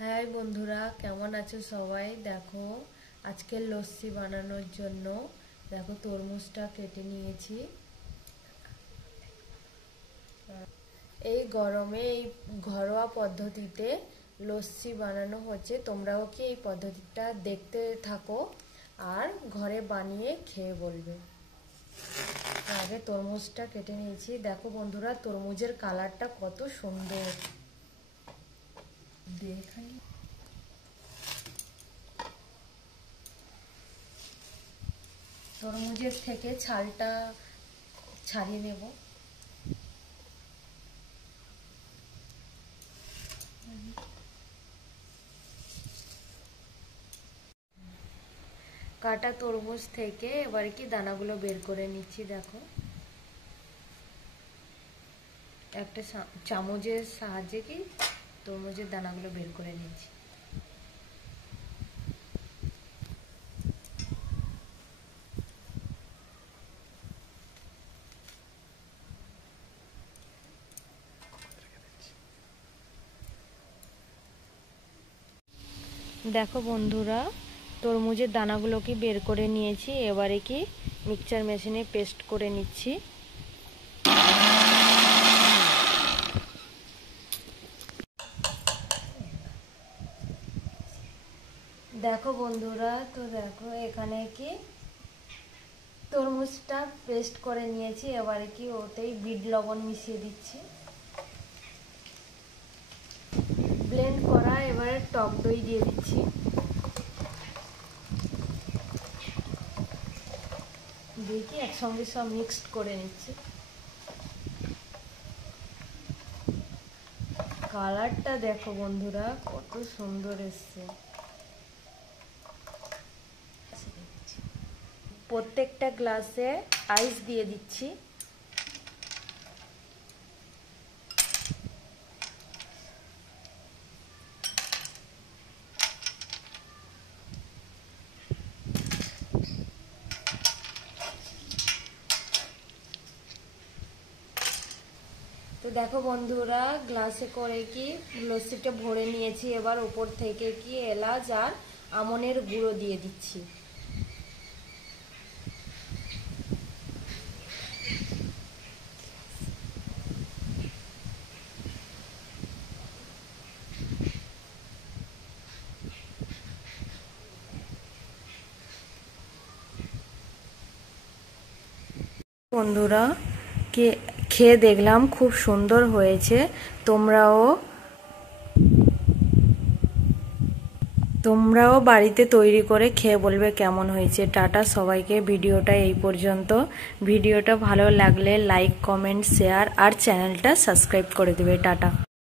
High বন্ধুরা, কেমন আছো সবাই? দেখো আজকের লস্যি বানানোর জন্য দেখো তরমুজটা কেটে নিয়েছি। এই গরমে এই ঘরোয়া পদ্ধতিতে লস্যি বানানো হচ্ছে। তোমরাও কি এই পদ্ধতিটা দেখতে থাকো আর ঘরে বানিয়ে খেয়ে বলবে। আগে তরমুজটা কেটে নিয়েছি। দেখো বন্ধুরা, তরমুজের কালারটা কত সুন্দর দেখাই। তরমুজের থেকে ছালটা ছাড়িয়ে নেব। কাটা তরমুজ থেকে এবার কি দানাগুলো বের করে নিচ্ছি। দেখো একটা চামচের সাহায্যে কি তরমুজের দানাগুলো বের করে নিচ্ছি। দেখো বন্ধুরা, তরমুজের দানাগুলো কি বের করে নিয়েছি। এবারে কি মিক্সচার মেশিনে পেস্ট করে নিচ্ছি। দেখো বন্ধুরা, তো দেখো এখানে কি তরমুজটা পেস্ট করে নিয়েছি। এবারে কি ওতেই বিট লবণ মিশিয়ে দিচ্ছি। ব্লেন্ড করা এবারে টক দই দিয়ে দিচ্ছি। দিয়ে কি একসঙ্গে সব মিক্সড করে নিচ্ছি। কালারটা দেখো বন্ধুরা কত সুন্দর এসছে। প্রত্যেকটা গ্লাসে আইস দিয়ে দিচ্ছি। তো দেখো বন্ধুরা, গ্লাসে করে কি লস্যিটা ভরে নিয়েছি। এবার উপর থেকে কি এলাচ আর আমনের গুঁড়ো দিয়ে দিচ্ছি। বন্ধুরা খেয়ে দেখলাম খুব সুন্দর হয়েছে। তোমরাও বাড়িতে তৈরি করে খেয়ে বলবে কেমন হয়েছে। টাটা সবাইকে। ভিডিওটা এই পর্যন্ত। ভিডিওটা ভালো লাগলে লাইক, কমেন্ট, শেয়ার আর চ্যানেলটা সাবস্ক্রাইব করে দেবে। টাটা।